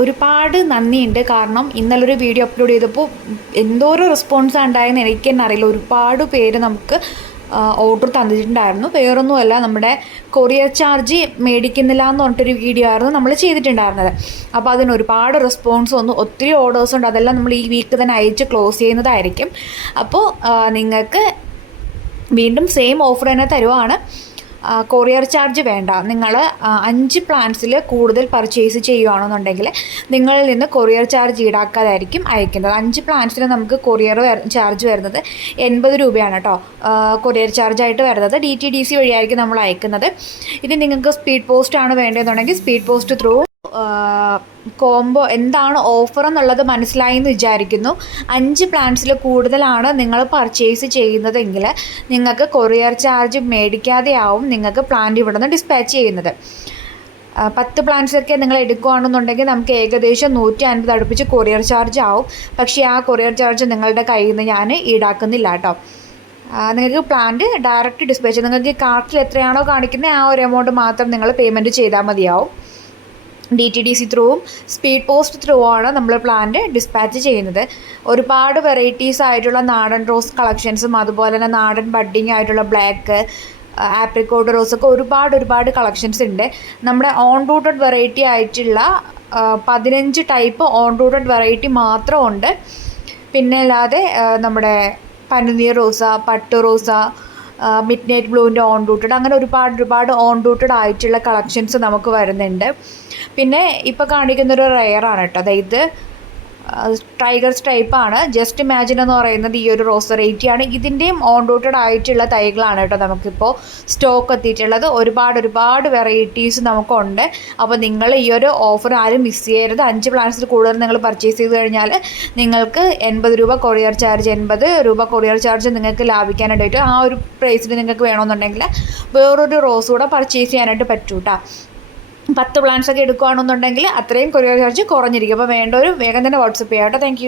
ഒരുപാട് നന്ദിയുണ്ട്. കാരണം ഇന്നലെ ഒരു വീഡിയോ അപ്ലോഡ് ചെയ്തപ്പോൾ എന്തോരോ റെസ്പോൺസ് ഉണ്ടായെന്ന് എനിക്ക് തന്നെ അറിയില്ല ഒരുപാട് പേര് നമുക്ക് ഓർഡർ തന്നിട്ടുണ്ടായിരുന്നു. വേറൊന്നുമല്ല നമ്മുടെ കൊറിയർ ചാർജ് മേടിക്കുന്നില്ല എന്ന് പറഞ്ഞിട്ടൊരു വീഡിയോ ആയിരുന്നു നമ്മൾ ചെയ്തിട്ടുണ്ടായിരുന്നത്. അപ്പോൾ അതിന് ഒരുപാട് റെസ്പോൺസ് വന്നു. ഒത്തിരി ഓർഡേഴ്സ് ഉണ്ട്. അതെല്ലാം നമ്മൾ ഈ വീക്ക് തന്നെ അയച്ച് ക്ലോസ് ചെയ്യുന്നതായിരിക്കും. അപ്പോൾ നിങ്ങൾക്ക് വീണ്ടും സെയിം ഓഫർ തന്നെ തരുവാണ്. കൊറിയർ ചാർജ് വേണ്ട. നിങ്ങൾ അഞ്ച് പ്ലാൻസിൽ കൂടുതൽ പർച്ചേസ് ചെയ്യുകയാണെന്നുണ്ടെങ്കിൽ നിങ്ങളിൽ നിന്ന് കൊറിയർ ചാർജ് ഈടാക്കാതായിരിക്കും അയക്കുന്നത്. അഞ്ച് പ്ലാൻസിന് നമുക്ക് കൊറിയർ ചാർജ് വരുന്നത് എൺപത് രൂപയാണ് കേട്ടോ കൊറിയർ ചാർജായിട്ട് വരുന്നത് ഡി ടി ഡി സി വഴിയായിരിക്കും നമ്മൾ അയക്കുന്നത്. ഇനി നിങ്ങൾക്ക് സ്പീഡ് പോസ്റ്റാണ് വേണ്ടതെന്നുണ്ടെങ്കിൽ സ്പീഡ് പോസ്റ്റ് ത്രൂ കോംബോ എന്താണ് ഓഫർ എന്നുള്ളത് മനസ്സിലായി എന്ന് വിചാരിക്കുന്നു. അഞ്ച് പ്ലാൻസിൽ കൂടുതലാണ് നിങ്ങൾ പർച്ചേസ് ചെയ്യുന്നതെങ്കിൽ നിങ്ങൾക്ക് കൊറിയർ ചാർജ് മേടിക്കാതെയാവും നിങ്ങൾക്ക് പ്ലാന്റ് ഇവിടെ നിന്ന് ഡിസ്പാച്ച് ചെയ്യുന്നത് പത്ത് പ്ലാൻസൊക്കെ നിങ്ങൾ എടുക്കുകയാണെന്നുണ്ടെങ്കിൽ നമുക്ക് ഏകദേശം നൂറ്റി അൻപത് അടുപ്പിച്ച് കൊറിയർ ചാർജ് ആവും. പക്ഷേ ആ കൊറിയർ ചാർജ് നിങ്ങളുടെ കയ്യിൽ നിന്ന് ഞാൻ ഈടാക്കുന്നില്ല കേട്ടോ. നിങ്ങൾക്ക് പ്ലാന്റ് ഡയറക്റ്റ് ഡിസ്പാച്ച് നിങ്ങൾക്ക് കാർട്ടിൽ എത്രയാണോ കാണിക്കുന്നത് ആ ഒരു എമൗണ്ട് മാത്രം നിങ്ങൾ പേയ്മെന്റ് ചെയ്താൽ മതിയാവും. ഡി ടി ഡി സി ത്രൂവും സ്പീഡ് പോസ്റ്റ് ത്രൂ ആണ് നമ്മൾ പ്ലാന്റ് ഡിസ്പാച്ച് ചെയ്യുന്നത്. ഒരുപാട് വെറൈറ്റീസ് ആയിട്ടുള്ള നാടൻ റോസ് കളക്ഷൻസും അതുപോലെ തന്നെ നാടൻ ബഡ്ഡിങ് ആയിട്ടുള്ള ബ്ലാക്ക് ആപ്രിക്കോട്ട് റോസ് ഒക്കെ ഒരുപാട് ഒരുപാട് കളക്ഷൻസ് ഉണ്ട്. നമ്മുടെ ഓൺ റൂട്ടഡ് വെറൈറ്റി ആയിട്ടുള്ള പതിനഞ്ച് ടൈപ്പ് ഓൺ റൂട്ടഡ് വെറൈറ്റി മാത്രമുണ്ട് പിന്നെ അല്ലാതെ നമ്മുടെ പനിനീർ റോസ പട്ടു റോസ മിഡ് നൈറ്റ് ബ്ലൂവിന്റെ ഓൺ റൂട്ടഡ് അങ്ങനെ ഒരുപാട് ഒരുപാട് ഓൺ റൂട്ടഡ് ആയിട്ടുള്ള കളക്ഷൻസ് നമുക്ക് വരുന്നുണ്ട്. പിന്നെ ഇപ്പോൾ കാണിക്കുന്നൊരു റെയറാണ് കേട്ടോ. അതായത് ടൈഗർ സ്ട്രൈപ്പാണ് ജസ്റ്റ് ഇമാജിൻ എന്ന് പറയുന്നത് ഈ ഒരു റോസ് വെറൈറ്റിയാണ്. ഇതിന്റെയും ഓൺ റൂട്ടഡ് ആയിട്ടുള്ള തൈകളാണ് കേട്ടോ നമുക്കിപ്പോൾ സ്റ്റോക്ക് എത്തിയിട്ടുള്ളത്. ഒരുപാട് ഒരുപാട് വെറൈറ്റീസ് നമുക്കുണ്ട്. അപ്പോൾ നിങ്ങൾ ഈ ഒരു ഓഫർ ആരും മിസ് ചെയ്യരുത്. അഞ്ച് പ്ലാൻസിൽ കൂടുതൽ നിങ്ങൾ പർച്ചേസ് ചെയ്ത് കഴിഞ്ഞാൽ നിങ്ങൾക്ക് എൺപത് രൂപ കൊറിയർ ചാർജ് എൺപത് രൂപ കൊറിയർ ചാർജ് നിങ്ങൾക്ക് ലാഭിക്കാനായിട്ട് പറ്റും. ആ ഒരു പ്രൈസിൽ നിങ്ങൾക്ക് വേണമെന്നുണ്ടെങ്കിൽ വേറൊരു റോസ് കൂടെ പർച്ചേസ് ചെയ്യാനായിട്ട് പറ്റൂ കേട്ടോ പത്ത് പ്ലാൻസ് ഒക്കെ എടുക്കുകയാണെന്നുണ്ടെങ്കിൽ അത്രയും കൊറിയർ ചാർജ് കുറഞ്ഞിരിക്കും. അപ്പോൾ വേണ്ടവർ വേഗം തന്നെ വാട്സപ്പ് ചെയ്യാം കേട്ടോ. താങ്ക്